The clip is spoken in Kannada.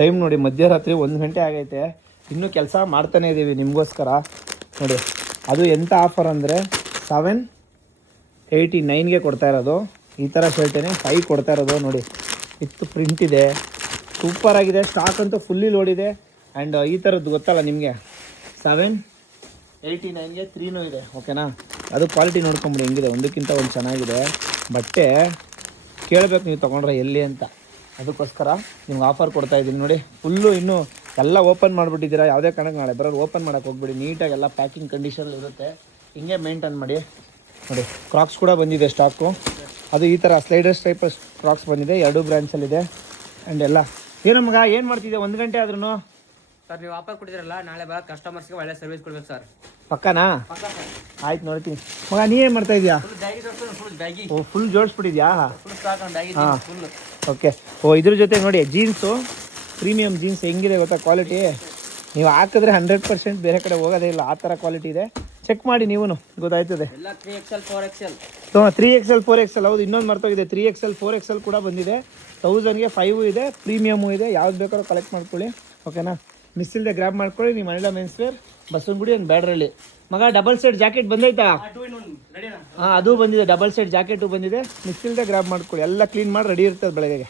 ಟೈಮ್ ನೋಡಿ ಮಧ್ಯರಾತ್ರಿ 1 ಗಂಟೆ ಆಗೈತೆ, ಇನ್ನೂ ಕೆಲಸ ಮಾಡ್ತಾನೇ ಇದ್ದೀವಿ ನಿಮಗೋಸ್ಕರ ನೋಡಿ. ಅದು ಎಂಥ ಆಫರ್ ಅಂದರೆ 789ಗೆ ಕೊಡ್ತಾ ಇರೋದು. ಈ ಥರ ಶರ್ಟೇನೆ 5 ಕೊಡ್ತಾ ಇರೋದು ನೋಡಿ. ಇತ್ತು ಪ್ರಿಂಟ್ ಇದೆ, ಸೂಪರಾಗಿದೆ. ಸ್ಟಾಕ್ ಅಂತೂ ಫುಲ್ಲಿ ಲೋಡ್ ಇದೆ. ಆ್ಯಂಡ್ ಈ ಥರದ್ದು ಗೊತ್ತಲ್ಲ ನಿಮಗೆ, 789ಗೆ 3 ಇದೆ. ಓಕೆನಾ? ಅದು ಕ್ವಾಲಿಟಿ ನೋಡ್ಕೊಂಬಿಡಿ ಹೆಂಗಿದೆ, ಒಂದಕ್ಕಿಂತ ಒಂದು ಚೆನ್ನಾಗಿದೆ. ಬಟ್ಟೆ ಕೇಳಬೇಕು ನೀವು ತೊಗೊಂಡ್ರೆ ಎಲ್ಲಿ ಅಂತ, ಅದಕ್ಕೋಸ್ಕರ ನಿಮ್ಗೆ ಆಫರ್ ಕೊಡ್ತಾಯಿದ್ದೀನಿ ನೋಡಿ. ಫುಲ್ಲು ಇನ್ನೂ ಎಲ್ಲ ಓಪನ್ ಮಾಡಿಬಿಟ್ಟಿದ್ದೀರಾ, ಯಾವುದೇ ಕಾರಣಕ್ಕೆ ನಾಳೆ ಬರೋರು ಓಪನ್ ಮಾಡೋಕ್ಕೆ ಹೋಗ್ಬಿಡಿ. ನೀಟಾಗಿ ಎಲ್ಲ ಪ್ಯಾಕಿಂಗ್ ಕಂಡೀಷನಲ್ಲಿ ಇರುತ್ತೆ, ಹಿಂಗೆ ಮೇಂಟೈನ್ ಮಾಡಿ ನೋಡಿ. ಕ್ರಾಕ್ಸ್ ಕೂಡ ಬಂದಿದೆ ಸ್ಟಾಕು. ಅದು ಈ ಥರ ಸ್ಲೈಡರ್ಸ್ ಟೈಪ್ ಕ್ರಾಕ್ಸ್ ಬಂದಿದೆ, 2 ಬ್ರ್ಯಾಂಡ್ಸಲ್ಲಿದೆ. ಆ್ಯಂಡ್ ಎಲ್ಲ ಏನೋ ಮಗ ಏನು ಮಾಡ್ತಿದ್ದೆ 1 ಗಂಟೆ ಆದ್ರೂ? ಸರ್ ನೀವು ಆಫರ್ ಕೊಟ್ಟಿದ್ರಲ್ಲ, ನಾಳೆ ಬರೋ ಕಸ್ಟಮರ್ಸ್ಗೆ ಒಳ್ಳೆ ಸರ್ವಿಸ್ ಕೊಡ್ಬೇಕು ಸರ್. ಪಕ್ಕನಾ? ಆಯ್ತು ನೋಡ್ತೀನಿ. ಮಗ ನೀ ಏನು ಮಾಡ್ತಾ ಇದೆಯಾ? ಓ ಫುಲ್ ಜೋಡಿಸ್ಬಿಟ್ಟಿದ್ಯಾ? ಹಾಂ ಓಕೆ. ಓ ಇದ್ರ ಜೊತೆ ನೋಡಿ ಜೀನ್ಸು, ಪ್ರೀಮಿಯಮ್ ಜೀನ್ಸ್ ಹೆಂಗಿದೆ ಗೊತ್ತಾ ಕ್ವಾಲಿಟಿ? ನೀವು ಹಾಕಿದ್ರೆ 100% ಬೇರೆ ಕಡೆ ಹೋಗೋದೇ ಇಲ್ಲ, ಆ ಥರ ಕ್ವಾಲಿಟಿ ಇದೆ. ಚೆಕ್ ಮಾಡಿ ನೀವು, ಗೊತ್ತಾಯ್ತದೆ. 3XL 4XL 3XL 4XL ಹೌದು. ಇನ್ನೊಂದು ಮರ್ತೋಗಿದೆ, 3XL 4XL ಕೂಡ ಬಂದಿದೆ. 1000ಗೆ 5 ಇದೆ, ಪ್ರೀಮಿಯಮು ಇದೆ. ಯಾವ್ದು ಬೇಕಾದ್ರೂ ಕಲೆಕ್ಟ್ ಮಾಡ್ಕೊಳ್ಳಿ. ಓಕೆನಾ? ಮಿಸ್ ಇಲ್ಲದೆ ಗ್ರ್ಯಾಬ್ ಮಾಡ್ಕೊಳ್ಳಿ. ನಿಮ್ಮ ಮನೆಯ ಮೆನ್ಸ್ವೇರ್ ಬಸವನಗುಡಿ ಆ್ಯಂಡ್ ಬ್ಯಾಡ್ರಳ್ಳಿ. ಮಗ ಡಬಲ್ ಸೆಟ್ ಜಾಕೆಟ್ ಬಂದೈತಾ? ಹಾಂ ಅದು ಬಂದಿದೆ, ಡಬಲ್ ಸೆಟ್ ಜಾಕೆಟು ಬಂದಿದೆ. ಮಿಸ್ ಇಲ್ಲದೆ ಗ್ರ್ಯಾಬ್ ಮಾಡ್ಕೊಳ್ಳಿ. ಎಲ್ಲ ಕ್ಲೀನ್ ಮಾಡಿ ರೆಡಿ ಇರ್ತದೆ ಬೆಳಗ್ಗೆಗೆ.